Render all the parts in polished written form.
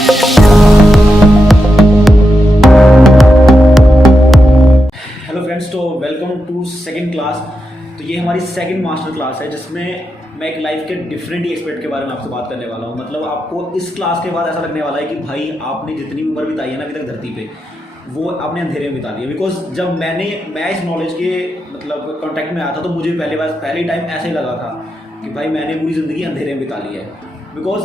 Hello friends, तो welcome to second class. तो ये हमारी सेकंड मास्टर क्लास है जिसमें मैं एक लाइफ के डिफरेंट ही एस्पेक्ट के बारे में आपसे बात करने वाला हूँ। मतलब आपको इस क्लास के बाद ऐसा लगने वाला है कि भाई आपने जितनी उम्र बिताई है ना अभी तक धरती पे, वो आपने अंधेरे में बिता दी है। बिकॉज जब मैं इस नॉलेज के मतलब कॉन्टैक्ट में आया था तो मुझे पहले टाइम ऐसे ही लगा था कि भाई मैंने पूरी ज़िंदगी अंधेरे में बिता ली है। बिकॉज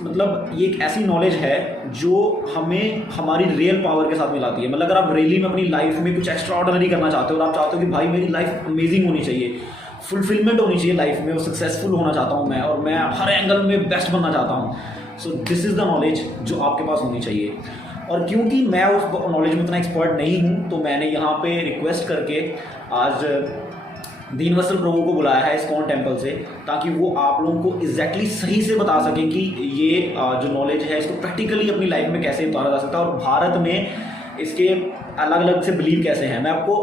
मतलब ये एक ऐसी नॉलेज है जो हमें हमारी रियल पावर के साथ मिलाती है। मतलब अगर आप रियली में अपनी लाइफ में कुछ एक्स्ट्रा ऑर्डिनरी करना चाहते हो और आप चाहते हो कि भाई मेरी लाइफ अमेजिंग होनी चाहिए, फुलफिलमेंट होनी चाहिए लाइफ में, और सक्सेसफुल होना चाहता हूँ मैं, और मैं हर एंगल में बेस्ट बनना चाहता हूँ, so this is the knowledge जो आपके पास होनी चाहिए। और क्योंकि मैं उस नॉलेज में इतना एक्सपर्ट नहीं हूँ तो मैंने यहाँ पे रिक्वेस्ट करके आज दीनवत्सल प्रभु को बुलाया है इस्कॉन टेम्पल से, ताकि वो आप लोगों को एग्जैक्टली सही से बता सकें कि ये जो नॉलेज है इसको प्रैक्टिकली अपनी लाइफ में कैसे उतारा जा सकता है, और भारत में इसके अलग अलग से बिलीव कैसे हैं। मैं आपको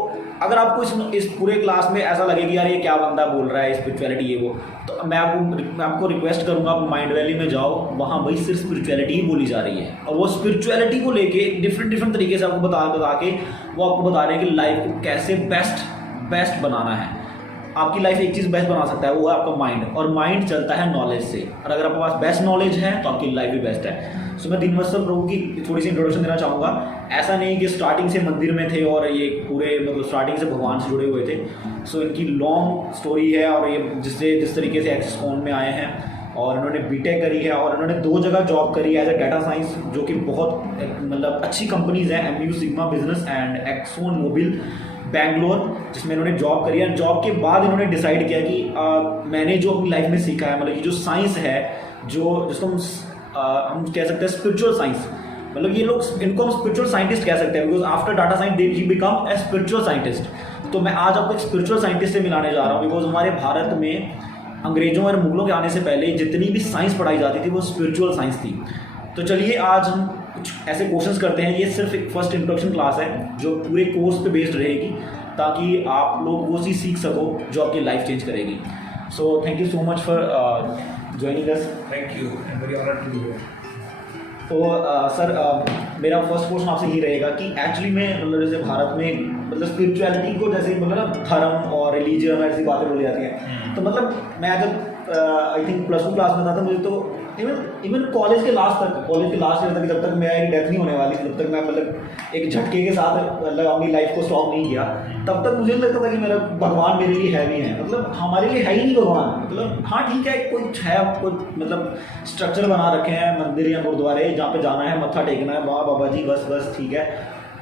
अगर आपको इस पूरे क्लास में ऐसा लगे कि यार ये क्या बंदा बोल रहा है, स्पिरिचुअलिटी ये वो, तो मैं आपको रिक्वेस्ट करूँगा आप माइंड वैली में जाओ, वहाँ भाई सिर्फ स्पिरिचुअलिटी ही बोली जा रही है, और वो स्पिरिचुअलिटी को लेके डिफरेंट तरीके से आपको बता के वो आपको बता रहे हैं कि लाइफ को कैसे बेस्ट बनाना है। आपकी लाइफ एक चीज़ बेस्ट बना सकता है, वो है आपका माइंड, और माइंड चलता है नॉलेज से, और अगर आपके पास बेस्ट नॉलेज है तो आपकी लाइफ भी बेस्ट है। सो मैं दीनवत्सल प्रभु की थोड़ी सी इंट्रोडक्शन देना चाहूँगा। ऐसा नहीं कि स्टार्टिंग से मंदिर में थे और ये पूरे मतलब स्टार्टिंग से भगवान से जुड़े हुए थे। सो इनकी लॉन्ग स्टोरी है, और ये जिस तरीके से इस्कॉन में आए हैं, और इन्होंने बीटेक करी है, और इन्होंने 2 जगह जॉब करी है एज ए डाटा साइंस, जो कि बहुत मतलब अच्छी कंपनीज़ हैं, MU sigma business and Exxon Mobil Bangalore, जिसमें इन्होंने जॉब करी है। जॉब के बाद इन्होंने डिसाइड किया कि मैंने जो अपनी लाइफ में सीखा है, मतलब ये जो साइंस है, जो जिसको हम कह सकते हैं स्पिरिचुअल साइंस, मतलब ये लोग इनको हम स्पिरिचुअल साइंटिस्ट कह सकते हैं, because after data science they he become a spiritual scientist. तो मैं आज आपको एक स्पिरिचुअल साइंटिस्ट से मिलाने जा रहा हूँ, बिकॉज हमारे भारत में अंग्रेजों और मुगलों के आने से पहले जितनी भी साइंस पढ़ाई जाती थी वो स्पिरिचुअल साइंस थी। तो चलिए आज हम कुछ ऐसे क्वेश्चंस करते हैं। ये सिर्फ एक फर्स्ट इंट्रोडक्शन क्लास है जो पूरे कोर्स पे बेस्ड रहेगी, ताकि आप लोग वो चीज़ सीख सको जो आपकी लाइफ चेंज करेगी। So thank you so much for joining us. Thank you, I am very honoured to be here. तो सर मेरा फर्स्ट क्वेश्चन आपसे ये रहेगा कि एक्चुअली में मतलब जैसे भारत में मतलब स्पिरिचुअलिटी को जैसे मतलब ना धर्म और रिलीजन ऐसी बातें बोली जाती हैं, तो मतलब मैं जब आई थिंक +2 क्लास में था तो मुझे तो इवन कॉलेज के लास्ट ईयर तक, जब तक मेरी डेथ नहीं होने वाली, जब तक मैं मतलब एक झटके के साथ मतलब अपनी लाइफ को स्टॉप नहीं किया, तब तक मुझे लगता था कि मेरा भगवान मेरे लिए है भी है। मतलब हमारे लिए है ही नहीं भगवान। मतलब हाँ ठीक है, कोई है, कोई मतलब स्ट्रक्चर बना रखे हैं मंदिर या गुरुद्वारे जहाँ पे जाना है, मत्था टेकना है, वाह बाबा जी बस ठीक है।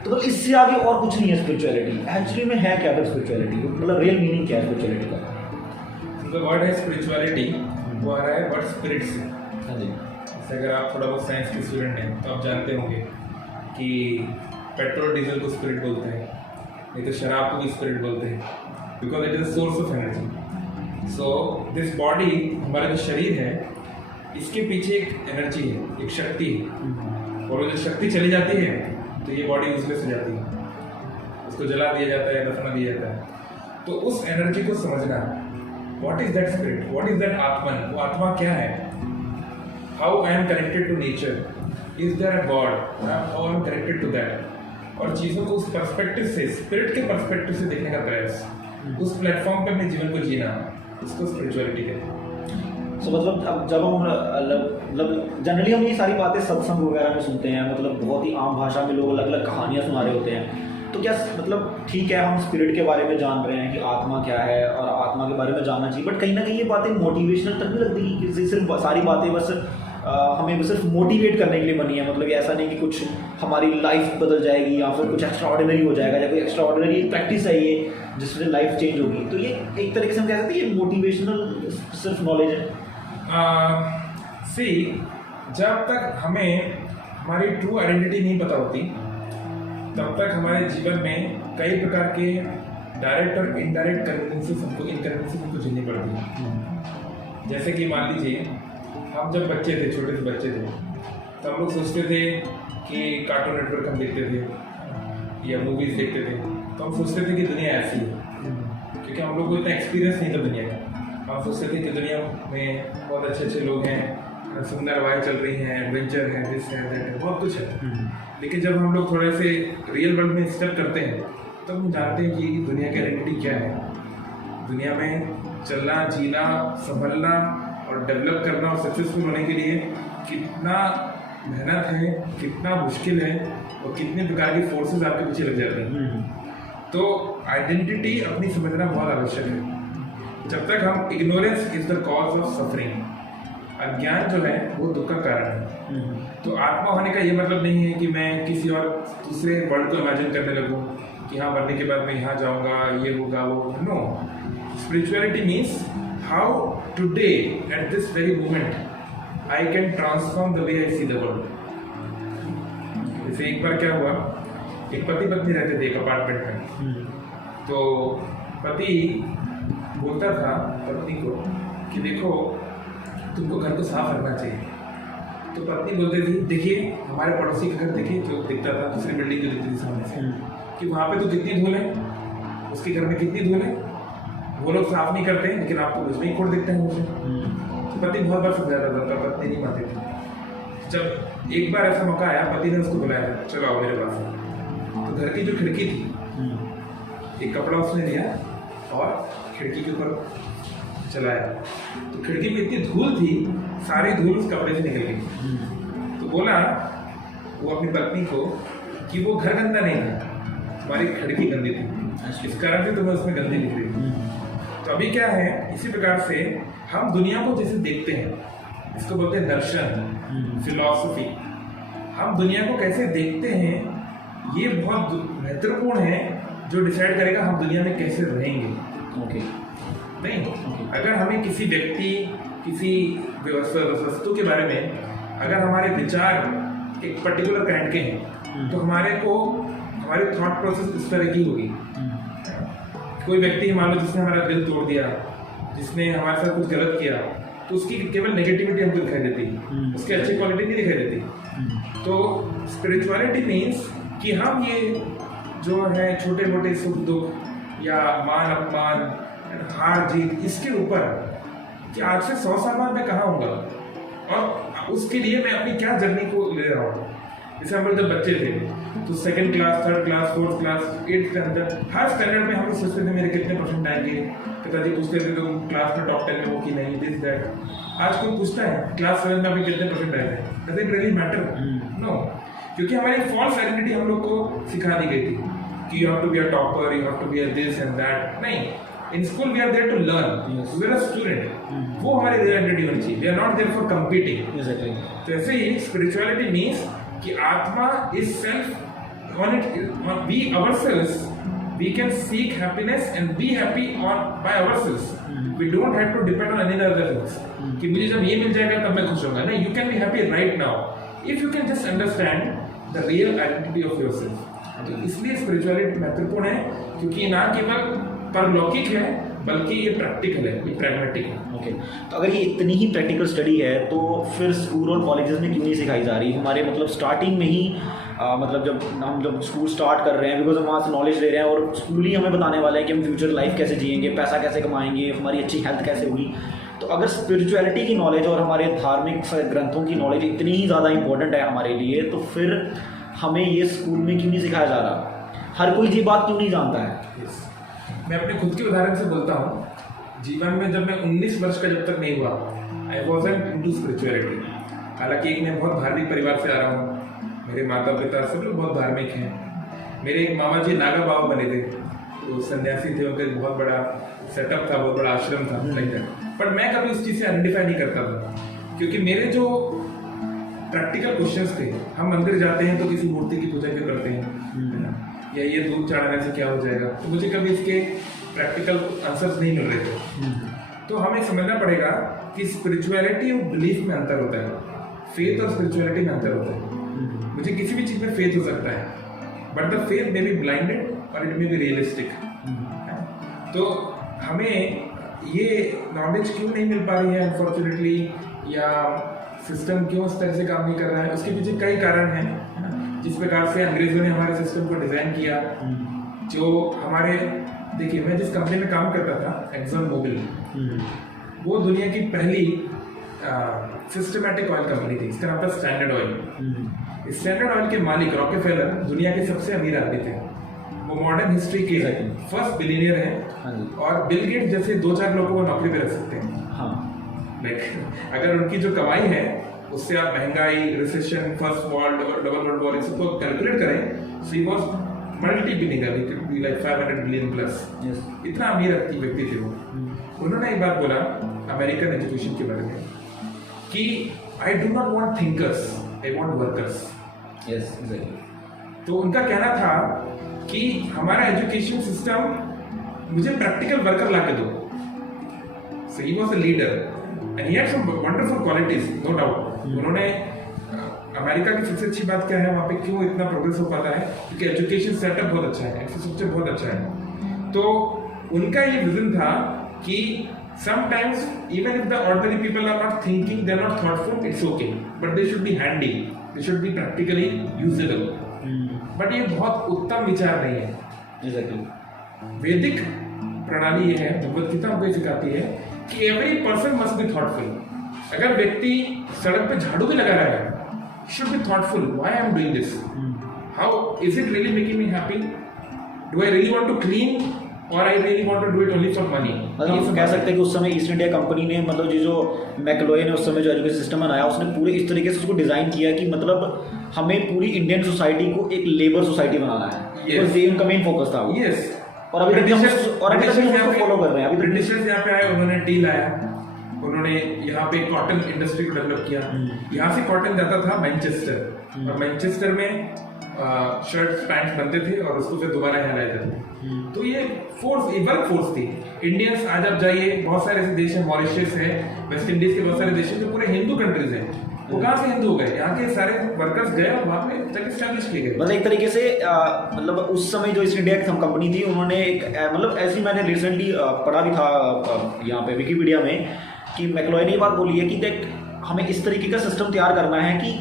तो मतलब इससे आगे और कुछ नहीं है स्पिरिचुअलिटी। एक्चुअली में है क्या फिर स्पिरिचुअलिटी, मतलब रियल मीनिंग क्या है स्पिरिचुअलिटी का? उनका वर्ड है स्पिरिचुअलिटी, वो आ रहा है वर्ड स्पिरिट से। हाँ जी। जैसे अगर आप थोड़ा बहुत साइंस के स्टूडेंट हैं तो आप जानते होंगे कि पेट्रोल डीजल को स्पिरिट बोलते हैं, नहीं तो शराब को भी स्पिरिट बोलते हैं, because it is a source of energy. So this body, हमारा जो शरीर है, इसके पीछे एक एनर्जी है, एक शक्ति है, और वो जो शक्ति चली जाती है तो ये बॉडी यूजलेस हो जाती है, उसको जला दिया जाता है, दफना दिया जाता है। तो उस एनर्जी को समझना, what is that spirit, what is that आत्मन, वो आत्मा क्या है, how I am connected to nature, is there a god, how I am connected to that, और चीज़ों को उस पर्सपेक्टिव से, स्पिरिट के पर्सपेक्टिव से देखने का प्रयास, उस प्लेटफॉर्म पे अपने जीवन को जीना, इसको स्पिरिचुअलिटी कहते हैं। सो मतलब अब जब हम मतलब जनरली हम ये सारी बातें सत्संग वगैरह में सुनते हैं, मतलब बहुत ही आम भाषा में लोग अलग अलग कहानियाँ सुना रहे होते हैं, तो क्या मतलब ठीक है हम स्पिरिट के बारे में जान रहे हैं कि आत्मा क्या है और आत्मा के बारे में जानना चाहिए, बट कहीं ना कहीं ये बातें मोटिवेशनल तक नहीं लगती कि सिर्फ सारी बातें बस हमें सिर्फ मोटिवेट करने के लिए बनी है। मतलब ऐसा नहीं कि कुछ हमारी लाइफ बदल जाएगी या फिर कुछ एक्स्ट्रा ऑर्डिनरी हो जाएगा, या कोई एक्स्ट्रा ऑर्डिनरी प्रैक्टिस है ये जिससे लाइफ चेंज होगी। तो ये एक तरीके से हम कह सकते हैं ये मोटिवेशनल सिर्फ नॉलेज है। सी, जब तक हमें हमारी ट्रू आइडेंटिटी नहीं पता होती तब तक हमारे जीवन में कई प्रकार के डायरेक्ट और इनडायरेक्ट कन्वीनियंसेस हमको झेलनी पड़ती है। जैसे कि मान लीजिए हम जब बच्चे थे, छोटे से बच्चे थे, तो हम लोग सोचते थे कि कार्टून नेटवर्क हम देखते थे या मूवीज़ देखते थे, तो हम सोचते थे कि दुनिया ऐसी है, क्योंकि हम लोग को इतना एक्सपीरियंस नहीं था दुनिया का। हम सोचते थे कि दुनिया में बहुत अच्छे अच्छे लोग हैं, सुंदर हवाएं चल रही हैं, एडवेंचर है, दिस है, दैट है, बहुत कुछ है। लेकिन जब हम लोग थोड़े से रियल वर्ल्ड में स्टेप करते हैं तो हम जानते हैं कि दुनिया की रियलिटी क्या है। दुनिया में चलना, जीना, संभलना और डेवलप करना और सक्सेसफुल होने के लिए कितना मेहनत है, कितना मुश्किल है और कितने प्रकार की फोर्सेस आपके पीछे लग जाते हैं। तो आइडेंटिटी अपनी समझना बहुत आवश्यक है। जब तक हम ignorance is the cause of suffering, अज्ञान जो है वो दुख का कारण है। तो आत्मा होने का ये मतलब नहीं है कि मैं किसी और दूसरे वर्ल्ड को इमेजिन करने लगूं कि हाँ मरने के बाद मैं यहाँ जाऊँगा, ये होगा, वो। No, spirituality means how today at this very moment I can transform the way I see the world. जैसे एक बार क्या हुआ, एक पति पत्नी रहते थे एक अपार्टमेंट में। तो पति बोलता था पत्नी को कि देखो तुमको घर को साफ रखना चाहिए। तो पत्नी बोलती थी देखिए हमारे पड़ोसी का घर देखिए जो दिखता था, दूसरी बिल्डिंग जो दिखती थी सामने से, कि वहाँ पे तो कितनी धूल है, उसके घर में कितनी धूल है, वो लोग साफ नहीं करते लेकिन आपको उसमें ही खोड़ दिखता है मुझे। तो पति बहुत बार समझाता था पर पत्नी नहीं मानती थी। जब एक बार ऐसा मौका आया, पति ने उसको बुलाया, चलो आओ मेरे पास। तो घर की जो खिड़की थी, एक कपड़ा उसने लिया और खिड़की के ऊपर चलाया। तो खिड़की में इतनी धूल थी, सारी धूल उस कपड़े से निकल गई। तो बोला वो अपनी पत्नी को कि वो घर गंदा नहीं था, तुम्हारी खिड़की गंदी थी, इस कारण से तुम्हें उसमें गंदी दिख रही थी। तो अभी क्या है, इसी प्रकार से हम दुनिया को जैसे देखते हैं, इसको बोलते हैं दर्शन, फिलॉसफी। हम दुनिया को कैसे देखते हैं ये बहुत महत्वपूर्ण है, जो डिसाइड करेगा हम दुनिया में कैसे रहेंगे। नहीं, अगर हमें किसी व्यक्ति, किसी वस्तु के बारे में अगर हमारे विचार एक पर्टिकुलर काइंड के हैं तो हमारी थॉट प्रोसेस इस तरह की होगी। कोई व्यक्ति मान लो जिसने हमारा दिल तोड़ दिया, जिसने हमारे साथ कुछ गलत किया, तो उसकी केवल नेगेटिविटी हमको दिखाई देती है, उसकी अच्छी क्वालिटी नहीं दिखाई देती। तो स्पिरिचुअलिटी मीन्स कि हम ये जो है छोटे मोटे सुख दुख या मान अपमान, हार जीत, इसके ऊपर कि आज से 100 साल बाद मैं कहाँ हूँगा और उसके लिए मैं अपनी क्या जर्नी को ले रहा हूँ। जैसे हम लोग जब बच्चे थे तो 2nd class, 3rd class, 4th class, 8th standard, हर स्टैंडर्ड में हम लोग सोचते थे मेरे कितने परसेंट आएंगे। पिताजी पूछते थे तुम क्लास में टॉप 10 में हो कि नहीं, दिस दैट। आज कोई पूछता है क्लास 7 में अभी कितने परसेंट आए थे, डजंट रियली मैटर। नो, क्योंकि हमारी फॉल्स आइडेंटिटी हम लोग को सिखा दी गई थी कि you have to be a topper, you have to be a this and that. नहीं, in school we are there to learn, we are a student. वो हमारी रियल आइडेंटिटी होनी चाहिए, we are not there for competing. तो ऐसे ही spirituality means कि atma is self on it, we ourselves, we can seek happiness and be happy on by ourselves. We don't have to depend on any other things कि मुझे जब ये मिल जाएगा तब मैं खुश होऊंगा। नहीं, you can be happy right now if you can just understand the real identity of yourself. तो इसलिए स्पिरिचुअलिटी महत्वपूर्ण है, क्योंकि ना केवल परलौकिक है बल्कि ये प्रैक्टिकल है, ये प्रैग्मेटिक है। ओके, तो अगर ये इतनी ही प्रैक्टिकल स्टडी है तो फिर स्कूल और कॉलेजेस में क्यों नहीं सिखाई जा रही? हमारे मतलब स्टार्टिंग में ही मतलब जब स्कूल स्टार्ट कर रहे हैं, बिकॉज हम वहाँ से नॉलेज ले रहे हैं और स्कूल ही हमें बताने वाला है कि हम फ्यूचर लाइफ कैसे जिएंगे, पैसा कैसे कमाएंगे, हमारी अच्छी हेल्थ कैसे होगी। तो अगर स्पिरिचुअलिटी की नॉलेज और हमारे धार्मिक ग्रंथों की नॉलेज इतनी ही ज़्यादा इंपॉर्टेंट है हमारे लिए, तो फिर हमें ये स्कूल में क्यों नहीं सिखाया जा रहा? हर कोई ये बात क्यों नहीं जानता है? मैं अपने खुद के उदाहरण से बोलता हूँ। जीवन में जब मैं 19 वर्ष का जब तक नहीं हुआ, आई वॉजंट इनटू स्पिरिचुअलिटी। हालांकि एक मैं बहुत धार्मिक परिवार से आ रहा हूँ, मेरे माता पिता सब लोग बहुत धार्मिक हैं। मेरे एक मामा जी नागा बाबा बने थे, तो सन्यासी थे, उनका एक बहुत बड़ा सेटअप था, बहुत बड़ा आश्रम था। बट मैं कभी उस चीज़ से आइडेंटिफाई नहीं करता था, क्योंकि मेरे जो प्रैक्टिकल क्वेश्चंस थे, हम मंदिर जाते हैं तो किसी मूर्ति की पूजा क्यों करते हैं, या ये दूध चढ़ाने से क्या हो जाएगा, तो मुझे कभी इसके प्रैक्टिकल आंसर्स नहीं मिल रहे थे। तो हमें समझना पड़ेगा कि स्पिरिचुअलिटी और बिलीफ में अंतर होता है, फेथ और स्पिरिचुअलिटी में अंतर होता है। मुझे किसी भी चीज़ में फेथ हो सकता है, but the faith may be blinded और इट मे बी रियलिस्टिक। तो हमें ये नॉलेज क्यों नहीं मिल पा रही है अनफॉर्चुनेटली, या सिस्टम क्यों इस तरह से काम नहीं कर रहा है, उसके पीछे कई कारण हैं। जिस प्रकार से अंग्रेजों ने हमारे सिस्टम को डिजाइन किया, जो हमारे, देखिए मैं जिस कंपनी में काम करता था, एक्सॉन मोबिल, वो दुनिया की पहली सिस्टमैटिक ऑयल कंपनी थी, इसका नाम था स्टैंडर्ड ऑयल। स्टैंडर्ड ऑयल के मालिक रॉकेफेलर दुनिया के सबसे अमीर आदमी थे। वो मॉडर्न हिस्ट्री के फर्स्ट बिलियनियर हैं और बिल गेट्स जैसे 2-4 लोगों को नौकरी पे रख सकते हैं। लाइक अगर उनकी जो कमाई है उससे आप महंगाई, रिसेशन, फर्स्ट वर्ल्ड और डबल वर्ल्ड वॉर इसको कैलकुलेट करें, so he was multi billionaire, he could be like 500 billion plus. इतना अमीर व्यक्ति थे वो। उन्होंने एक बात बोला अमेरिकन एजुकेशन के बारे में कि I do not want thinkers, I want workers. Yes, exactly. तो उनका कहना था कि हमारा एजुकेशन सिस्टम मुझे प्रैक्टिकल वर्कर लाके दो। So he was a leader and he had some wonderful qualities, no doubt. उन्होंने अमेरिका की सबसे अच्छी बात क्या है, वहाँ पे क्यों इतना प्रोग्रेस हो पाता है, क्योंकि एजुकेशन सेटअप बहुत अच्छा है, इंफ्रास्ट्रक्चर बहुत अच्छा है। तो उनका ये विजन था कि sometimes even if the ordinary people are not thinking, they are not thoughtful, it's okay, but they should be handy, they should be practically usable। But ये बहुत उत्तम विचार नहीं है। Exactly। वैदिक प्रणाली ये है, भगवत गीता हमको सिखाती है कि every person must be thoughtful. अगर व्यक्ति सड़क पे झाड़ू भी लगा रहा है, should be thoughtful, why I am doing this, how is it really making me happy, do I really want to clean or I really want to do it only for money। मतलब हम कह सकते हैं कि उस समय east India company ने मतलब जो मैकलोए ने उस समय जो एजुकेशन सिस्टम बनाया, उसने पूरे इस तरीके से उसको डिजाइन किया कि मतलब हमें पूरी इंडियन सोसाइटी को एक लेबर सोसाइटी बनाना है। Yes। तो ये उनका मेन फोकस था। यस। और अभी ब्रिटिशर्स फॉलो कर रहे हैं। अभी ब्रिटिशर्स यहाँ पे आए, उन्होंने टी लाया, उन्होंने यहाँ पे कॉटन इंडस्ट्री को डेवलप किया। यहाँ से कॉटन जाता था मैनचेस्टर, और मैनचेस्टर में शर्ट्स पैंट्स बनते थे और उसको फिर दोबारा यहाँ लाए जाते थे। तो ये फोर्स, ये वर्क फोर्स थी। इंडियंस आज आप जाइए, बहुत सारे ऐसे देश हैं, मॉरिशस है, वेस्ट इंडीज के बहुत सारे देश हैं जो पूरे हिंदू कंट्रीज हैं। वो कहाँ से हिंदू हो गए? यहाँ के सारे वर्कर्स गए और वहाँ पे जाके स्टैब्लिश किए गए। मतलब एक तरीके से मतलब उस समय जो ईस्ट इंडिया की कंपनी थी, उन्होंने एक मतलब ऐसी, मैंने रिसेंटली पढ़ा भी था यहाँ पे विकिपीडिया में कि मैकलोए ने ये बात बोली है कि देख, हमें इस तरीके का सिस्टम तैयार करना है कि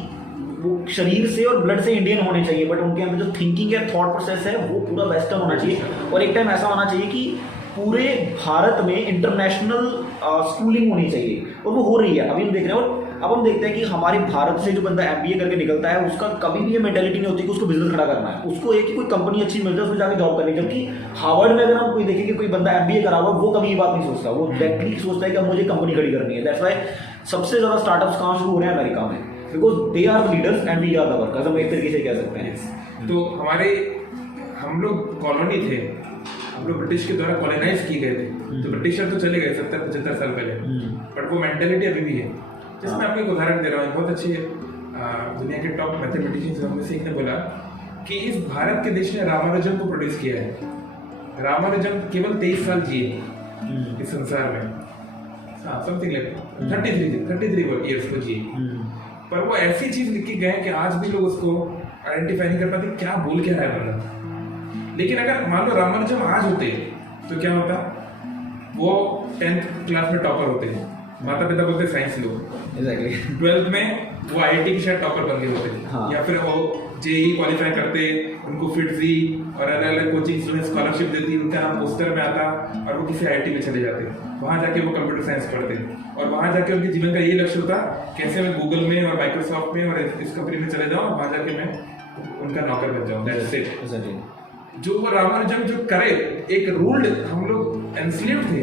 वो शरीर से और ब्लड से इंडियन होने चाहिए, बट उनके अंदर जो थिंकिंग है, थॉट प्रोसेस है, वो पूरा वेस्टर्न होना चाहिए। और एक टाइम ऐसा होना चाहिए कि पूरे भारत में इंटरनेशनल स्कूलिंग होनी चाहिए, और वो हो रही है, अभी हम देख रहे हैं। और अब हम देखते हैं कि हमारे भारत से जो बंदा MBA करके निकलता है, उसका कभी भी ये मेंटेलिटी नहीं होती कि उसको बिजनेस खड़ा करना है। उसको एक ही कोई कंपनी अच्छी मिल जाए, उसमें जाके जॉब करनी। जबकि हार्वर्ड में अगर हम कोई देखें कि कोई बंदा MBA करा हुआ, वो कभी ये बात नहीं सोचता। वो डायरेक्टली सोचता है कि अब मुझे कंपनी खड़ी करनी है। दैट्स व्हाई सबसे ज़्यादा स्टार्टअप्स कहाँ शुरू हो रहे हैं? अमेरिका में, because they are the leaders and we are the workers. हम एक तरीके से कह सकते हैं। तो हम लोग कॉलोनी थे, हम लोग ब्रिटिश के द्वारा कॉलोनाइज किए गए थे। तो ब्रिटिशर तो चले गए 70-75 साल पहले, बट वो मेंटेलिटी अभी भी है। जैसे मैं आपको एक उदाहरण दे रहा हूँ, बहुत अच्छी दुनिया के टॉप मैथमेटिशियंस में से एक ने बोला कि इस भारत के देश ने रामानुजन को प्रोड्यूस किया है। रामानुजन केवल 23 साल जिए इस संसार में, समथिंग लाइक 33 ईयर्स को जिए। पर वो ऐसी चीज लिख के गए कि आज भी लोग उसको आइडेंटिफाई नहीं कर पाते क्या बोल के रहा है बंदा। लेकिन अगर मान लो रामानुजन आज होते तो क्या होता? वो 10th क्लास में टॉपर होते, माता पिता बोलते साइंस लो। एग्जैक्टली। 12th में वो IIT के शायद टॉपर बन गए होते। हाँ। या फिर वो JEE क्वालिफाई करते, उनको फिटजी और अलग अलग कोचिंग में स्कॉलरशिप देती, उनका नाम पोस्टर में आता और वो किसी IIT में चले जाते। वहाँ जाके वो कंप्यूटर साइंस पढ़ते और वहाँ जाके उनके जीवन का यही लक्ष्य होता कैसे मैं गूगल में और माइक्रोसॉफ्ट में और इस कंपनी में चले जाऊँ, वहाँ जाके मैं उनका नौकर बन जाऊँ। That's it. जो वो रामानुजन जो करे, एक रूल्ड, हम लोग एनस्लेव्ड थे,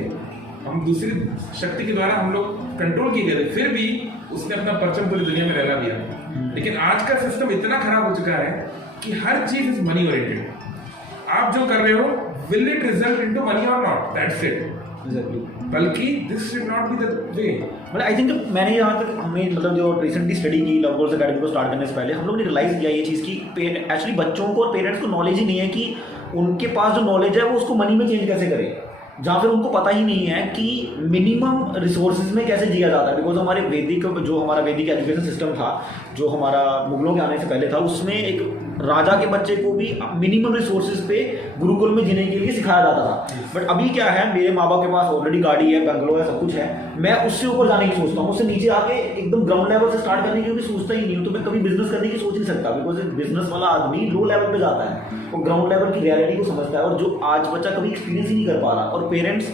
हम दूसरी शक्ति के द्वारा हम लोग कंट्रोल किए गए थे, फिर भी उसने अपना परचम पूरी दुनिया में लहरा दिया। लेकिन आज का सिस्टम इतना खराब हो चुका है कि हर चीज इज मनी ओरिएंटेड। आप जो कर रहे हो, will it result into money और नॉट? That's it. बल्कि this should not be the way. मतलब आई थिंक मैंने यहाँ तक हमने मतलब जो रिसेंटली स्टडी की लव गोल्स अकेडमी को स्टार्ट करने से पहले, हम लोगों ने रियलाइज किया ये चीज़ की एक्चुअली बच्चों को और पेरेंट्स को नॉलेज ही नहीं है कि उनके पास जो नॉलेज है वो उसको मनी में चेंज कैसे करें, जहाँ फिर उनको पता ही नहीं है कि मिनिमम रिसोर्सेज में कैसे जिया जाता है। बिकॉज हमारे वैदिक जो हमारा वैदिक एजुकेशन सिस्टम था, जो हमारा मुगलों के आने से पहले था, उसमें एक राजा के बच्चे को भी मिनिमम रिसोर्सेज पे गुरुकुल में जीने के लिए सिखाया जाता था। बट अभी क्या है, मेरे माँ बाप के पास ऑलरेडी गाड़ी है, बंगलो है, सब कुछ है, मैं उससे ऊपर जाने की सोचता हूँ, उससे नीचे आके एकदम ग्राउंड लेवल से स्टार्ट करने की भी सोचता ही नहीं हूँ। तो मैं कभी बिजनेस करने की सोच नहीं सकता, बिकॉज बिजनेस वाला आदमी लो लेवल पे जाता है, वो ग्राउंड लेवल की रियलिटी को समझता है, और जो आज बच्चा कभी एक्सपीरियंस ही नहीं कर पा रहा। और पेरेंट्स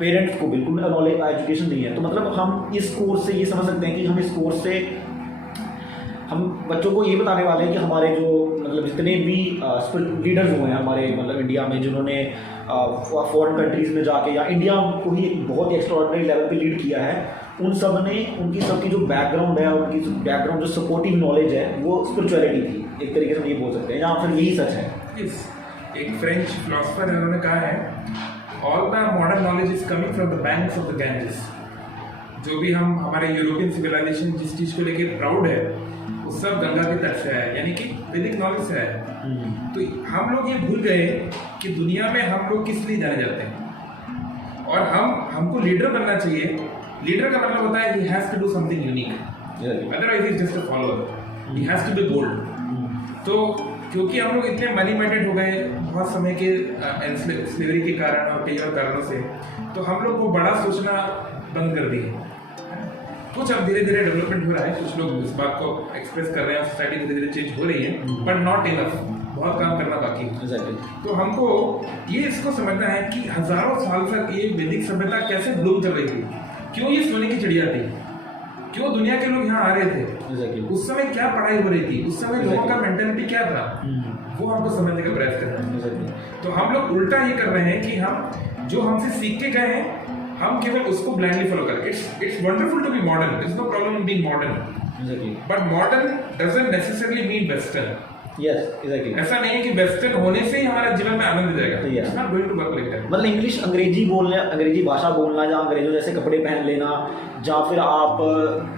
पेरेंट्स को बिल्कुल नॉलेज एजुकेशन नहीं है। तो मतलब हम इस कोर्स से ये समझ सकते हैं कि हम इस कोर्स से हम बच्चों को ये बताने वाले हैं कि हमारे जो मतलब जितने भी लीडर्स हुए हैं हमारे मतलब इंडिया में, जिन्होंने फॉरेन कंट्रीज़ में जाके या इंडिया को ही एक बहुत ही एक्स्ट्राऑर्डिनरी लेवल पे लीड किया है, उन सब ने उनकी सबकी जो बैकग्राउंड है, उनकी बैकग्राउंड जो सपोर्टिव नॉलेज है वो स्पिरिचुअलिटी थी, एक तरीके से हम ये बोल सकते हैं, या फिर यही सच है। एक फ्रेंच फिलोसफर है, उन्होंने कहा है all the modern knowledge is coming from the banks of the Ganges. जो भी हम हमारे यूरोपियन सिविलाइजेशन जिस चीज़ को लेकर प्राउड है वो सब गंगा के तट से है, यानी कि वैदिक नॉलेज से है। तो हम लोग ये भूल गए कि दुनिया में हम लोग किस लिए जाने जाते हैं, और हमको लीडर बनना चाहिए। लीडर का मतलब होता है he has to do something unique, otherwise is just a follower, he has to be bold. तो क्योंकि हम लोग इतने मनी माइंडेड हो गए बहुत समय के स्लेवरी के कारण और कई और कारणों से, तो हम लोग को बड़ा सोचना बंद कर दिए। कुछ अब धीरे धीरे डेवलपमेंट हो रहा है, कुछ लोग इस बात को एक्सप्रेस कर रहे हैं, सोसाइटी धीरे धीरे चेंज हो रही है, बट नॉट इनफ, बहुत काम करना बाकी है। तो हमको ये इसको समझना है कि हजारों साल तक ये वैदिक सभ्यता कैसे ब्लूम कर रही थी, क्यों ये सोने की चिड़िया थी, क्यों दुनिया के लोग यहाँ आ रहे थे, उस समय क्या पढ़ाई हो रही थी, उस समय लोगों का मेंटेलिटी क्या था, वो हमको समझने का प्रयास करना है। तो हम लोग उल्टा ये कर रहे हैं कि हम जो हमसे सीख के गए हैं हम केवल उसको ब्लाइंडली फॉलो करें। It's wonderful to be modern, there is no problem in being modern, but modern doesn't necessarily mean western. Yes exactly, ऐसा नहीं है कि वेस्टर्न होने से ही हमारा जीवन में आनंद जाएगा। It's not going to work like that. मतलब इंग्लिश अंग्रेजी बोलना, अंग्रेजी भाषा बोलना, या अंग्रेजों जैसे कपड़े पहन लेना, या फिर आप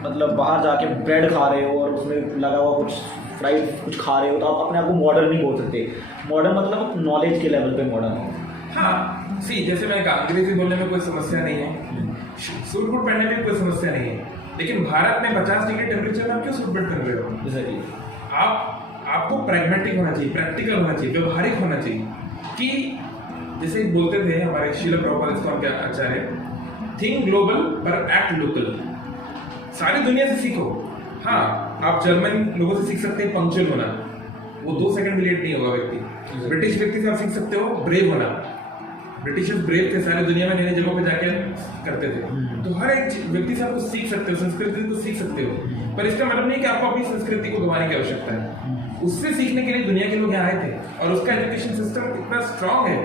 मतलब बाहर जाके ब्रेड खा रहे हो और उसमें लगा हुआ कुछ फ्राइड कुछ खा रहे हो, तो आप अपने आप को मॉडर्न नहीं बोल सकते। मॉडर्न मतलब नॉलेज के लेवल पे मॉडर्न हो। हाँ सी, जैसे मैंने कहा अंग्रेजी बोलने में कोई समस्या नहीं है, सूट बूट पहनने में कोई समस्या नहीं है, लेकिन भारत में 50 डिग्री टेम्परेचर में आप क्यों सूट बूट पहन रहे हो? एग्जैक्टली, आपको प्रैग्मेटिक होना चाहिए, प्रैक्टिकल होना चाहिए, व्यवहारिक होना चाहिए। कि जैसे बोलते थे हमारे शील प्रभुपाद इसको क्या आचार्य, थिंक ग्लोबल पर एक्ट लोकल। सारी दुनिया से सीखो। हाँ, आप जर्मन लोगों से सीख सकते हैं पंक्चुअल होना, वो 2 सेकंड भी लेट नहीं होगा व्यक्ति। ब्रिटिश व्यक्ति से आप सीख सकते हो ब्रेव होना, ब्रिटिशर्स ब्रेव थे, सारी दुनिया में नई नई जगहों पे जाके करते थे। तो हर एक व्यक्ति से आप कुछ सीख सकते हो, संस्कृति को सीख सकते हो, पर इसका मतलब नहीं कि आपको अपनी संस्कृति को गंवाने की आवश्यकता है। उससे सीखने के लिए दुनिया के लोग यहाँ आए थे, और उसका एजुकेशन सिस्टम इतना स्ट्रांग है,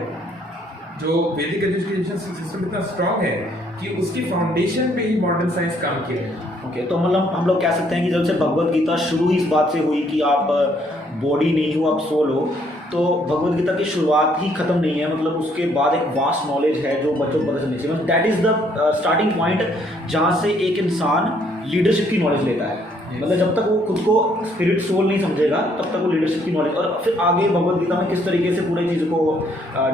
जो वैदिक एजुकेशन सिस्टम इतना स्ट्रांग है कि उसकी फाउंडेशन पे ही मॉडर्न साइंस काम किया है। ओके, तो मतलब हम लोग कह सकते हैं कि जब से भगवत गीता शुरू ही इस बात से हुई कि आप बॉडी नहीं हो, आप सोल हो, तो भगवत गीता की शुरुआत ही खत्म नहीं है। मतलब उसके बाद एक वास्ट नॉलेज है जो बच्चों को पता चलनी चाहिए। मतलब that is the starting point जहाँ से एक इंसान लीडरशिप की नॉलेज लेता है। मतलब जब तक वो खुद को स्पिरिट सोल नहीं समझेगा तब तक वो लीडरशिप की नॉलेज, और फिर आगे भगवत गीता में किस तरीके से पूरी चीज़ को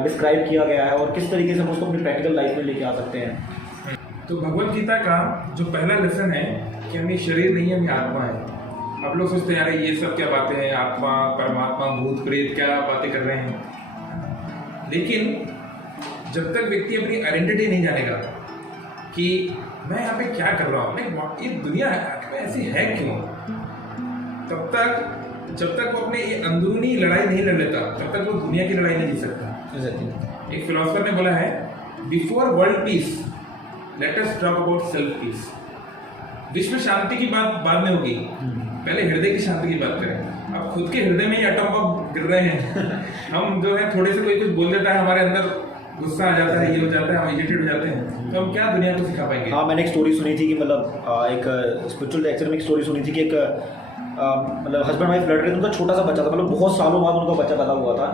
डिस्क्राइब किया गया है और किस तरीके से हम उसको अपनी प्रैक्टिकल लाइफ में लेके आ सकते हैं। तो भगवत गीता का जो पहला लेसन है कि हम ये शरीर नहीं है, हम ये आत्मा है। अब लोग सोचते हैं यार ये सब क्या बातें हैं, आत्मा परमात्मा भूत प्रेत क्या बातें कर रहे हैं। लेकिन जब तक व्यक्ति अपनी आइडेंटिटी नहीं जानेगा कि मैं यहाँ पे क्या कर रहा हूँ, ये दुनिया ऐसी है क्यों, जब तक वो अपने ये अंदरूनी लड़ाई नहीं लड़ लेता, तब तक वो दुनिया की लड़ाई नहीं जीत सकता। एक फिलोसफर ने बोला है, before world peace let us talk about self peace. विश्व शांति की बात बाद में होगी, पहले हृदय की शांति की बात करें। अब खुद के हृदय में ही एटम बम गिर रहे हैं हम जो है थोड़े से कोई कुछ बोल देता है, हमारे अंदर गुस्सा आ जाता है, ये हो जाता है, हम इरिटेट हो जाते हैं, तो हम क्या दुनिया को सिखा पाएंगे। हाँ, मैंने एक स्टोरी सुनी थी कि मतलब एक स्पिरिचुअल लेक्चर में एक स्टोरी सुनी थी कि एक मतलब हस्बैंड वाइफ लड़ रहे थे, उनका छोटा सा बच्चा था, मतलब बहुत सालों बाद उनका बच्चा पैदा हुआ था।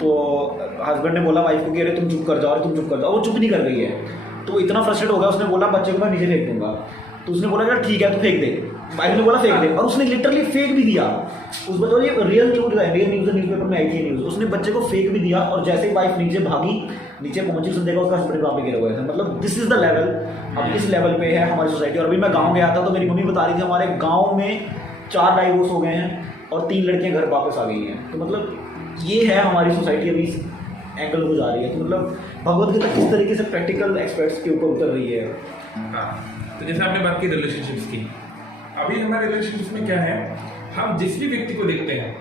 तो हस्बैंड ने बोला वाइफ को कि अरे तुम चुप कर जाओ, तुम चुप कर जाओ, वो चुप नहीं कर रही है। तो वो इतना फ्रस्ट्रेट हो गया, उसने बोला बच्चे को मैं नीचे फेंक दूंगा। तो उसने बोला यार ठीक है तो फेंक दे, वाइफ ने बोला फेंक दे, और उसने लिटरली फेंक भी दिया। उस बच्चे, ये रियल न्यूज़ है, रियल न्यूज़पेपर में आई थी न्यूज़, उसने बच्चे को फेंक भी दिया, और जैसे ही वाइफ नीचे भागी, नीचे पहुंची, उसने देखा उसका हस्बैंड वहाँ पे गिरा हुआ था। मतलब दिस इज द लेवल, अब इस लेवल पे है हमारी सोसाइटी। और अभी मैं गाँव गया था तो मेरी मम्मी बता रही थी हमारे गाँव में 4 डाइवोर्स हो गए हैं और 3 लड़कियाँ घर वापस आ गई हैं। तो मतलब ये है हमारी सोसाइटी अभी इस एंगल को जा रही है। तो मतलब भगवत गीता किस तरीके से प्रैक्टिकल एक्सपेक्ट्स के ऊपर उतर रही है। हाँ, तो जैसे आपने बात की रिलेशनशिप्स की, अभी हमारे रिलेशनशिप्स में क्या है, हम जिस भी व्यक्ति को देखते हैं,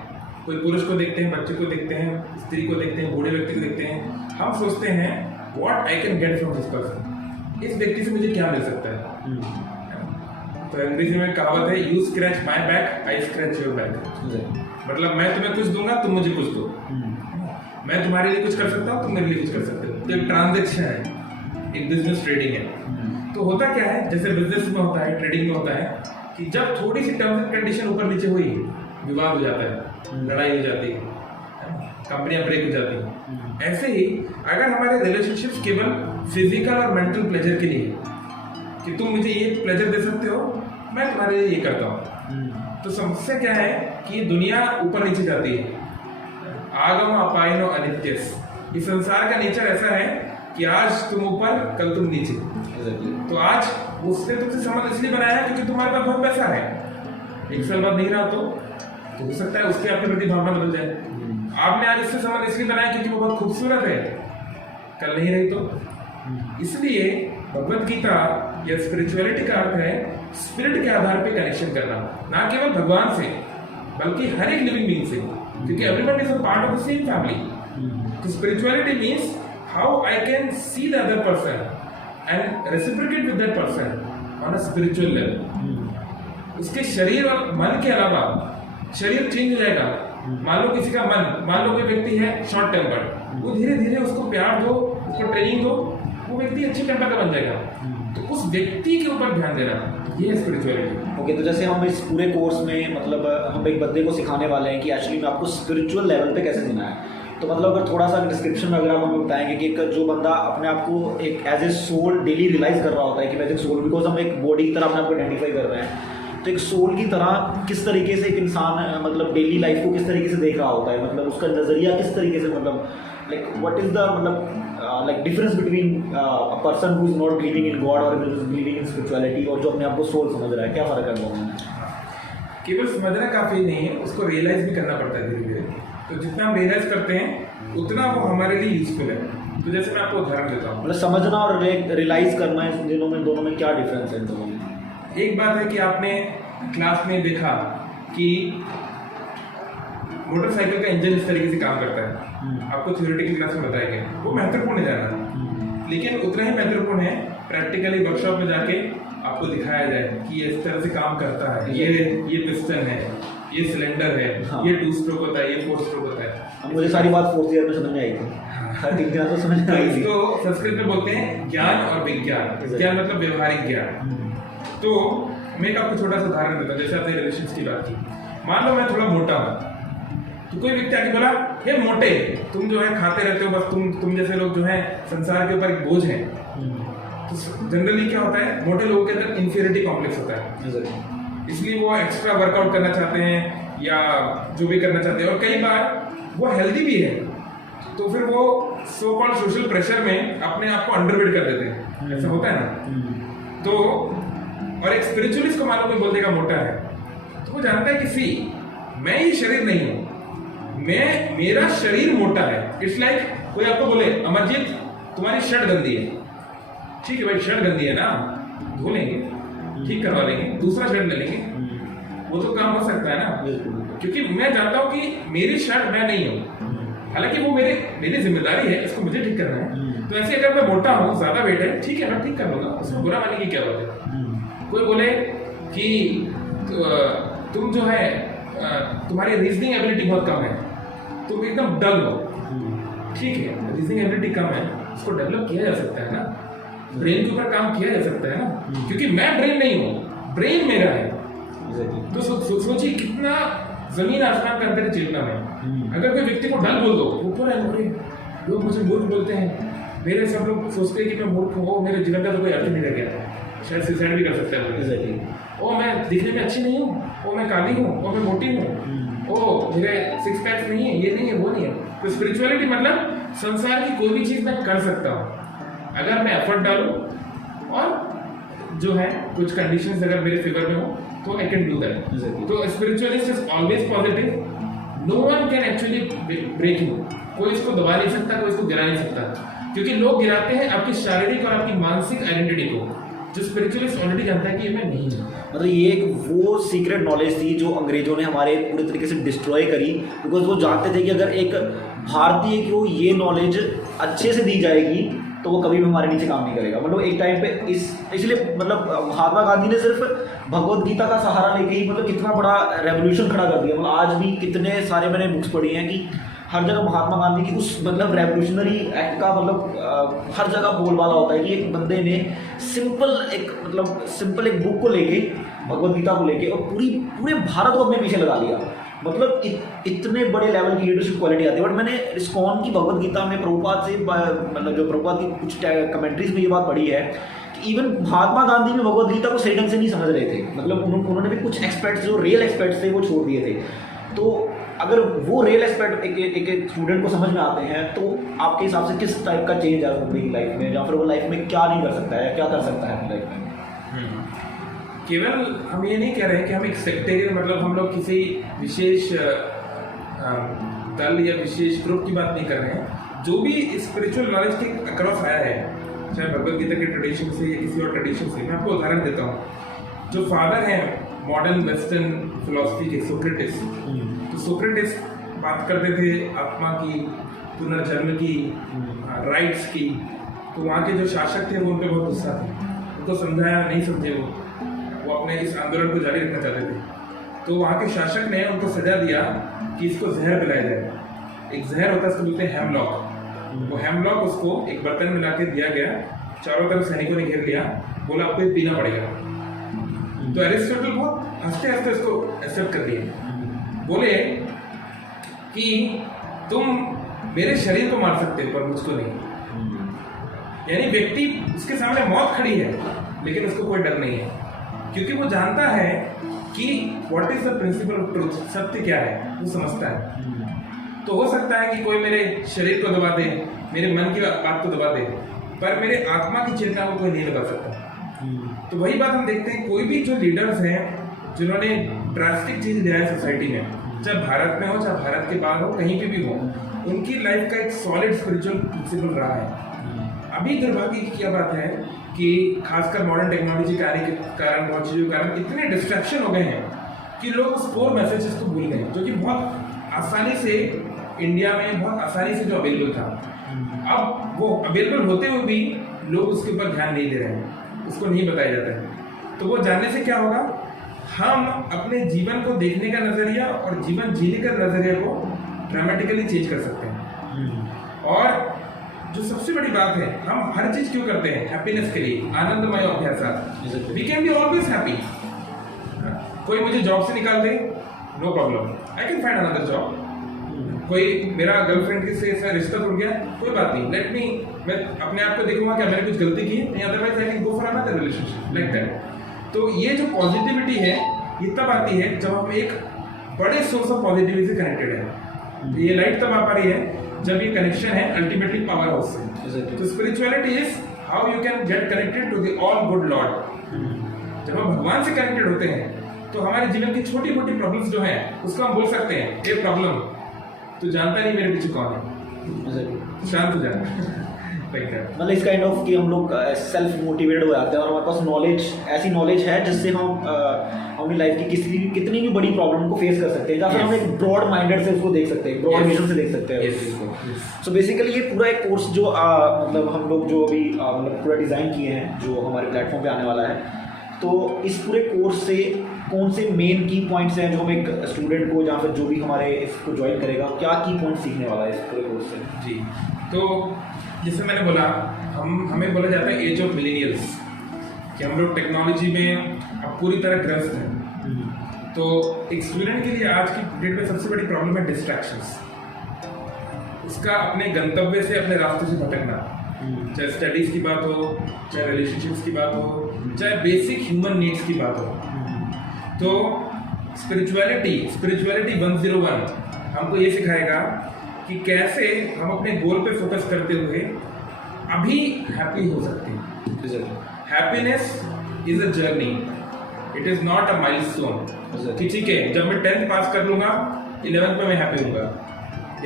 कोई पुरुष को देखते हैं, बच्चे को देखते हैं, स्त्री को देखते हैं, बूढ़े व्यक्ति को देखते हैं, हम सोचते हैं what I can get from this person. इस व्यक्ति से मुझे क्या मिल सकता है। तो अंग्रेजी में कहावत है, you scratch my back I scratch your back. मतलब मैं तुम्हें कुछ दूंगा, तुम मुझे कुछ दो। मैं तुम्हारे लिए कुछ कर सकता हूँ, तुम मेरे लिए कुछ कर सकते हो। तो एक ट्रांजेक्शन है, एक बिजनेस ट्रेडिंग है। तो होता क्या है, जैसे बिजनेस में होता है, ट्रेडिंग में होता है कि जब थोड़ी सी टर्म्स एंड कंडीशन ऊपर नीचे हुई, विवाद हो जाता है, लड़ाई हो जाती है, कंपनियां ब्रेक हो जाती हैं। ऐसे ही अगर हमारे रिलेशनशिप्स केवल फिजिकल और मेंटल प्लेजर के लिए कि तुम मुझे ये प्लेजर दे सकते हो, मैं तुम्हारे लिए ये करता हूँ, तो समस्या क्या है कि ये दुनिया ऊपर नीचे जाती है। आगम अपायनो अनित्यस, इस संसार का नेचर ऐसा है कि आज तुम ऊपर, कल तुम नीचे। तो आज उसने तुमसे संबंध इसलिए बनाया है क्योंकि तुम्हारे पास बहुत पैसा है। एक साल बाद नहीं रहा तो हो सकता है उसके आपके प्रति भावना बदल जाए। आपने आज इससे संबंध इसलिए बनाया क्योंकि वो बहुत खूबसूरत है, कल नहीं रही तो। इसलिए भगवत गीता या स्पिरिचुअलिटी का अर्थ है स्पिरिट के आधार पे कनेक्शन करना, ना केवल भगवान से बल्कि हर एक लिविंग बीइंग से, क्योंकि everyone is a part of the same family. तो spirituality means how I can see the other person and reciprocate with that person on a spiritual level. उसके शरीर और मन के अलावा, शरीर चेंज हो जाएगा। मान लो किसी का मन, मान लो कोई व्यक्ति है शॉर्ट टेम्पर्ड, वो धीरे धीरे उसको प्यार दो, उसको ट्रेनिंग दो, वो व्यक्ति अच्छे टेम्पर का बन जाएगा। तो उस व्यक्ति के ऊपर ध्यान देना, ये है स्पिरिचुअलिटी। ओके, तो जैसे हम इस पूरे कोर्स में मतलब हम एक बंदे को सिखाने वाले हैं कि एक्चुअली में आपको स्पिरिचुअल लेवल पे कैसे देना है। तो मतलब अगर थोड़ा सा डिस्क्रिप्शन में अगर आप हमें बताएंगे कि एक जो बंदा अपने आप को एक as a soul daily realise कर रहा होता है कि मैं एक सोल, बिकॉज हम एक बॉडी की तरह अपने आप को आइडेंटिफाई कर रहे हैं, तो एक सोल की तरह किस तरीके से एक इंसान मतलब डेली लाइफ को किस तरीके से देख रहा होता है, मतलब उसका नज़रिया किस तरीके से, मतलब लाइक व्हाट इज द मतलब like difference between a person who is not believing in God और बिलीविंग इन स्पिरिचुअलिटी, और जो अपने आप को सोल समझ रहा है, क्या फ़र्क है दोनों में? केवल समझना काफी नहीं है, उसको रियलाइज भी करना पड़ता है धीरे धीरे। तो जितना हम रियलाइज करते हैं उतना वो हमारे लिए यूजफुल है। तो जैसे मैं आपको उदाहरण देता हूँ, मतलब समझना और रियलाइज करना, इन दोनों में क्या डिफरेंस है इन दोनों में? एक बात है कि आपने क्लास में देखा कि मोटरसाइकिल का इंजन इस तरीके से काम करता है, आपको थ्योरेटिकल क्लास में बताया गया, वो महत्वपूर्ण है जानना। लेकिन उतना ही महत्वपूर्ण है प्रैक्टिकली वर्कशॉप में जाके आपको दिखाया जाए कि ये इस तरह से काम करता है, ये पिस्टन है, ये सिलेंडर है, ये 2 स्ट्रोक होता है, ये 4 स्ट्रोक होता है। मुझे सारी बात 4th ईयर में समझ में आई थी। तो समझ में आई थी। इसको संस्कृत में बोलते हैं ज्ञान और विज्ञान। ज्ञान मतलब व्यवहारिक ज्ञान। तो मैं एक आपको छोटा सा उदाहरण देता हूँ। जैसे आपने रिलेशंस की बात की, मान लो मैं थोड़ा मोटा हूँ, तो कोई व्यक्ति आके बोला, हे मोटे, तुम जो है खाते रहते हो, बस तुम जैसे लोग जो है संसार के ऊपर एक बोझ है। तो जनरली क्या होता है, मोटे लोगों के अंदर इंफीरियरिटी कॉम्प्लेक्स होता है, इसलिए वो एक्स्ट्रा वर्कआउट करना चाहते हैं या जो भी करना चाहते हैं, और कई बार वो हेल्दी भी है, तो फिर वो सो कॉल्ड सोशल प्रेशर में अपने आप को अंडरवेट कर देते हैं। ऐसा होता है ना। तो और एक स्पिरिचुअलिस्ट को मानो कोई बोल देगा मोटा है, तो वो जानता है कि सी मैं ये शरीर नहीं हूँ, मेरा शरीर मोटा है। इट्स लाइक कोई आपको बोले, अमरजीत तुम्हारी शर्ट गंदी है, ठीक है भाई शर्ट गंदी है ना, धो लेंगे, ठीक करवा लेंगे, दूसरा शर्ट ले लेंगे, वो तो काम हो सकता है ना, क्योंकि मैं जानता हूँ कि मेरी शर्ट मैं नहीं हूँ, हालांकि वो मेरी जिम्मेदारी है, इसको मुझे ठीक करना है। तो ऐसे अगर मैं मोटा हूँ, ज्यादा वेट है, ठीक है मैं ठीक कर लूंगा, उसमें बुरा मानने की क्या बात है। कोई बोले कि तुम जो है तुम्हारी रीजनिंग एबिलिटी बहुत कम है, तुम एकदम डल हो, ठीक है रीजनिंग एबिलिटी कम है, उसको डेवलप किया जा सकता है ना, ब्रेन के ऊपर काम किया जा सकता है ना, क्योंकि मैं ब्रेन नहीं हूँ, ब्रेन मेरा है। तो सोचिए कितना जमीन आसमान का अंतर है चेतना में। अगर कोई व्यक्ति को डल बोल दो, ऊपर है, लोग मुझे मूर्ख बोलते हैं, मेरे सब लोग सोचते हैं कि मैं मूर्ख हूँ, मेरे जीवन का तो कोई अर्थ नहीं रह गया, शायद सुसाइड भी कर सकता है। ओ मैं दिखने में अच्छी नहीं हूँ, ओ मैं काली हूँ, ओ मैं मोटी हूँ, ओ मेरे 6 पैक्स नहीं है, ये नहीं है, वो नहीं है। तो स्पिरिचुअलिटी मतलब संसार की कोई भी चीज़ मैं कर सकता हूँ अगर मैं एफर्ट डालूँ, और जो है कुछ कंडीशंस अगर मेरे फेवर में हो तो आई कैन डू दैट। तो spiritualist is always positive, no one can actually break you, कोई इसको दबा नहीं सकता, कोई इसको गिरा नहीं सकता, क्योंकि लोग गिराते हैं आपकी शारीरिक और आपकी मानसिक आइडेंटिटी को, जो स्पिरिचुअलिस्ट ऑलरेडी जानता है कि ये मैं नहीं हूँ। मतलब ये एक वो सीक्रेट नॉलेज थी जो अंग्रेजों ने हमारे पूरे तरीके से डिस्ट्रॉय करी, बिकॉज वो जानते थे कि अगर एक भारतीय को ये नॉलेज अच्छे से दी जाएगी तो वो कभी भी हमारे नीचे काम नहीं करेगा। मतलब एक टाइम पे इसलिए मतलब महात्मा गांधी ने सिर्फ भगवत गीता का सहारा लेके ही मतलब कितना बड़ा रेवोल्यूशन खड़ा कर दिया। मतलब आज भी कितने सारे मैंने बुक्स पढ़ी हैं कि हर जगह महात्मा गांधी की उस मतलब रेवोल्यूशनरी एक्ट का मतलब हर जगह बोलबाला होता है कि एक बंदे ने सिंपल एक बुक को लेके, भगवत गीता को लेके और पूरे भारत को अपने पीछे लगा लिया। मतलब इतने बड़े लेवल की लीडरशिप क्वालिटी आती है। बट मैंने इस्कॉन की भगवत गीता में प्रभुपाद से मतलब जो प्रभुपाद की कुछ कमेंट्रीज में ये बात पढ़ी है कि इवन महात्मा गांधी भी भगवत गीता को सही ढंग से नहीं समझ रहे थे। मतलब उन्होंने भी कुछ एक्सपर्ट्स जो रियल एक्सपर्ट्स थे वो छोड़ दिए थे। तो अगर वो रियल एक्सपर्ट एक स्टूडेंट को समझ में आते हैं तो आपके हिसाब से किस टाइप का चेंज आ सकता है लाइफ में, या फिर वो लाइफ में क्या नहीं कर सकता है, क्या कर सकता है अपनी लाइफ में? केवल हम ये नहीं कह रहे हैं कि हम एक सेक्टेरियन मतलब हम लोग किसी विशेष दल या विशेष ग्रुप की बात नहीं कर रहे हैं। जो भी स्पिरिचुअल नॉलेज के अक्रॉस आया है, चाहे भगवत गीता के ट्रेडिशन से या किसी और ट्रेडिशन से, मैं आपको उदाहरण देता हूँ। जो फादर हैं मॉडर्न वेस्टर्न फिलोसफी के, सोक्रेटिस, तो सोक्रेटिस बात करते थे आत्मा की, पुनर्जन्म की, राइट्स की। तो वहाँ के जो शासक थे वो उन पर बहुत गुस्सा थे, उनको समझाया नहीं समझे, वो अपने इस आंदोलन को जारी रखना चाहते थे। तो वहाँ के शासक ने उनको सजा दिया कि इसको जहर पिलाया जाए। एक जहर होता है, इसको बोलते हैं हेमलॉक। वो हेमलॉक उसको एक बर्तन में ला के दिया गया, चारों तरफ सैनिकों ने घेर लिया, बोला आपको ये पीना पड़ेगा। तो एरिस्टोटल बहुत हंसते हंसते इसको एक्सेप्ट कर दिए, बोले कि तुम मेरे शरीर को मार सकते हो पर मुझको नहीं। यानी व्यक्ति उसके सामने मौत खड़ी है लेकिन उसको कोई डर नहीं है, क्योंकि वो जानता है कि what is the principle of truth, सत्य क्या है, वो समझता है। तो हो सकता है कि कोई मेरे शरीर को दबा दे, मेरे मन की बात को दबा दे, पर मेरे आत्मा की चिंता को कोई नहीं दबा सकता। तो वही बात हम देखते हैं, कोई भी जो लीडर्स हैं जिन्होंने ड्रास्टिक चेंज लिया है सोसाइटी में, चाहे भारत में हो चाहे भारत के बाहर हो, कहीं पे भी हो, उनकी लाइफ का एक सॉलिड स्पिरिचुअल प्रिंसिपल रहा है। अभी दुर्भाग्य की क्या बात है कि खासकर मॉडर्न टेक्नोलॉजी के आने के कारण, बहुत चीज़ों के कारण इतने डिस्ट्रैक्शन हो गए हैं कि लोग उस कोर मैसेजेस को भूल गए, जो कि बहुत आसानी से इंडिया में बहुत आसानी से जो अवेलेबल था। अब वो अवेलेबल होते हुए भी लोग उसके ऊपर ध्यान नहीं दे रहे हैं, उसको नहीं बताया जाता है। तो वो जानने से क्या होगा, हम अपने जीवन को देखने का नजरिया और जीवन जीने का नजरिया को ड्रामेटिकली चेंज कर सकते हैं। और जो सबसे बड़ी बात है, हम हर चीज क्यों करते हैं? हैप्पीनेस के लिए, आनंदमय अभ्यास। We can be always happy. कोई मुझे जॉब से निकाल दे, no problem, I can find another job. कोई मेरा गर्लफ्रेंड से रिश्ता टूट गया, कोई बात नहीं, मैं अपने आप को देखूंगा क्या मैंने कुछ गलती की है, otherwise I can go for another relationship like that. तो ये जो पॉजिटिविटी है ये तब आती है जब हम एक बड़े सोर्स ऑफ पॉजिटिविटी से कनेक्टेड है। तो ये लाइट तब आ पा रही है जब ये कनेक्शन है अल्टीमेटली पावर हाउस से। तो spirituality is how you can get connected to the all good lord. जब हम भगवान से कनेक्टेड होते हैं तो हमारे जीवन की छोटी मोटी प्रॉब्लम्स जो हैं उसको हम बोल सकते हैं, ये प्रॉब्लम तो जानता नहीं मेरे पीछे कौन है, शांत हो जाए। मतलब इस काइंड ऑफ कि हम लोग सेल्फ मोटिवेटेड हो जाते हैं और हमारे पास नॉलेज, ऐसी नॉलेज है जिससे हम अपनी लाइफ की कितनी भी बड़ी प्रॉब्लम को फेस कर सकते हैं, या फिर हम एक ब्रॉड माइंडेड से उसको देख सकते हैं, ब्रॉड विजन से देख सकते हैं उस चीज़ को। सो बेसिकली ये पूरा एक कोर्स जो मतलब हम लोग जो अभी मतलब पूरा डिज़ाइन किए हैं जो हमारे प्लेटफॉर्म पे आने वाला है, तो इस पूरे कोर्स से कौन से मेन की पॉइंट्स हैं जो हम एक स्टूडेंट को या फिर जो भी हमारे इसको ज्वाइन करेगा, क्या की पॉइंट सीखने वाला है इस पूरे कोर्स से? जी, तो जैसे मैंने बोला, हमें बोला जाता है एज ऑफ मिलेनियल्स, कि हम लोग टेक्नोलॉजी में अब पूरी तरह ग्रस्त हैं। तो एक स्टूडेंट के लिए आज की डेट में सबसे बड़ी प्रॉब्लम है डिस्ट्रैक्शंस। उसका अपने गंतव्य से, अपने रास्ते से भटकना, चाहे स्टडीज की बात हो, चाहे रिलेशनशिप्स की बात हो, चाहे बेसिक ह्यूमन नीड्स की बात हो। तो स्पिरिचुअलिटी 101 हमको ये सिखाएगा कि कैसे हम अपने गोल पे फोकस करते हुए अभी हैप्पी हो सकते हैं। Happiness is a journey, it is not a milestone. कि ठीक है, जब मैं 10th पास कर लूंगा, 11th में मैं हैप्पी होऊंगा,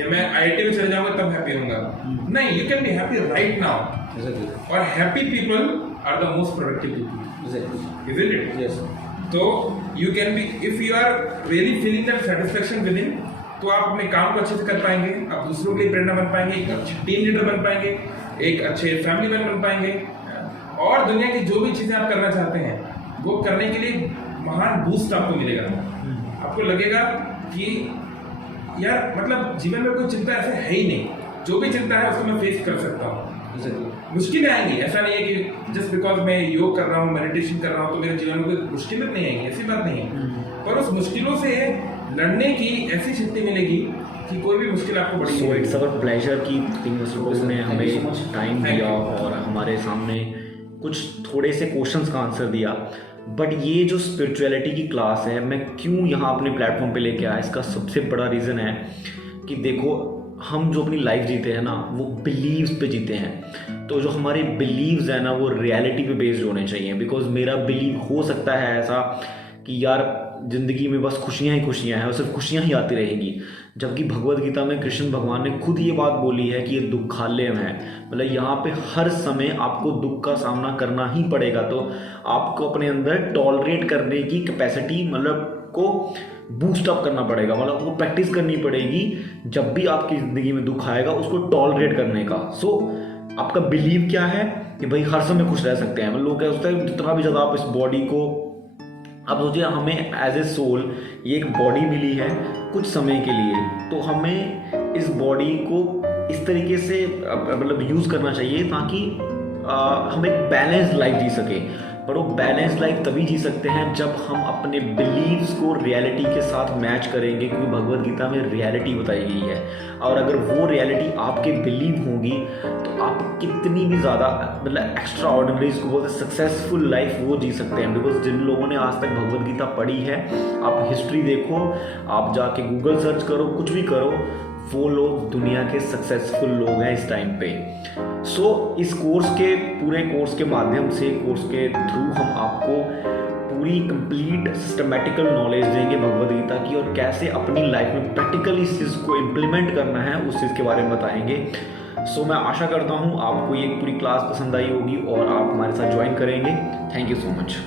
या मैं IIT में चले जाऊंगा तब हैप्पी होऊंगा। नहीं, you can be happy right now. और happy people are the most productive people, isn't it? Yes. तो you can be, if you are really feeling that satisfaction within, तो आप अपने काम को अच्छे से कर पाएंगे, आप दूसरों के लिए प्रेरणा बन पाएंगे, एक अच्छे टीम लीडर बन पाएंगे, एक अच्छे फैमिली मैन बन पाएंगे और दुनिया की जो भी चीज़ें आप करना चाहते हैं वो करने के लिए महान बूस्ट आपको मिलेगा। आपको लगेगा कि यार मतलब जीवन में कोई चिंता ऐसे है ही नहीं, जो भी चिंता है उसको मैं फेस कर सकता हूँ। मुश्किलें आएंगी, ऐसा नहीं है कि जस्ट बिकॉज मैं योग कर रहा हूँ, मेडिटेशन कर रहा हूँ तो मेरे जीवन में कोई मुश्किलें नहीं आएंगी, ऐसी बात नहीं है। पर उस मुश्किलों से लड़ने की ऐसी शक्ति मिलेगी कि कोई भी मुश्किल आपको बड़ी सो इट्स अवर प्लेजर कि थिंक ने हमें टाइम दिया और हमारे सामने कुछ थोड़े से क्वेश्चंस का आंसर दिया। बट ये जो स्पिरिचुअलिटी की क्लास है, मैं क्यों यहाँ अपने प्लेटफॉर्म पे लेके आया, इसका सबसे बड़ा रीज़न है कि देखो हम जो अपनी लाइफ जीते हैं ना वो बिलीव्स पे जीते हैं। तो जो हमारे बिलीव्स हैं ना वो रियलिटी पे बेस्ड होने चाहिए। बिकॉज मेरा बिलीव हो सकता है ऐसा कि यार ज़िंदगी में बस खुशियाँ ही खुशियाँ हैं और सिर्फ खुशियाँ ही आती रहेंगी, जबकि भगवद गीता में कृष्ण भगवान ने खुद ये बात बोली है कि ये दुखालय है, मतलब यहाँ पे हर समय आपको दुख का सामना करना ही पड़ेगा। तो आपको अपने अंदर टॉलरेट करने की कैपेसिटी मतलब को बूस्ट अप करना पड़ेगा, मतलब वो प्रैक्टिस करनी पड़ेगी जब भी आपकी ज़िंदगी में दुख आएगा उसको टॉलरेट करने का। सो आपका बिलीव क्या है कि भाई हर समय खुश रह सकते हैं। मतलब लोग क्या सोचते हैं जितना भी ज़्यादा आप इस बॉडी को, अब सोचिए हमें एज ए सोल ये एक बॉडी मिली है कुछ समय के लिए, तो हमें इस बॉडी को इस तरीके से मतलब यूज़ करना चाहिए ताकि हम एक बैलेंस लाइफ जी सके। पर वो बैलेंस लाइफ तभी जी सकते हैं जब हम अपने बिलीव्स को रियलिटी के साथ मैच करेंगे, क्योंकि भगवद गीता में रियलिटी बताई गई है। और अगर वो रियलिटी आपके बिलीव होगी तो आप कितनी भी ज़्यादा मतलब एक्स्ट्रा ऑर्डिनरी, इसको बोलते सक्सेसफुल लाइफ वो जी सकते हैं। बिकॉज जिन लोगों ने आज तक भगवद गीता पढ़ी है, आप हिस्ट्री देखो, आप जाके गूगल सर्च करो, कुछ भी करो, वो लोग दुनिया के सक्सेसफुल लोग हैं इस टाइम पे। सो इस कोर्स के पूरे कोर्स के माध्यम से, कोर्स के थ्रू हम आपको पूरी कंप्लीट सिस्टमेटिकल नॉलेज देंगे भगवद गीता की, और कैसे अपनी लाइफ में प्रैक्टिकली इस चीज़ को इम्प्लीमेंट करना है उस चीज़ के बारे में बताएंगे। सो मैं आशा करता हूँ आपको ये पूरी क्लास पसंद आई होगी और आप हमारे साथ ज्वाइन करेंगे। Thank you so much.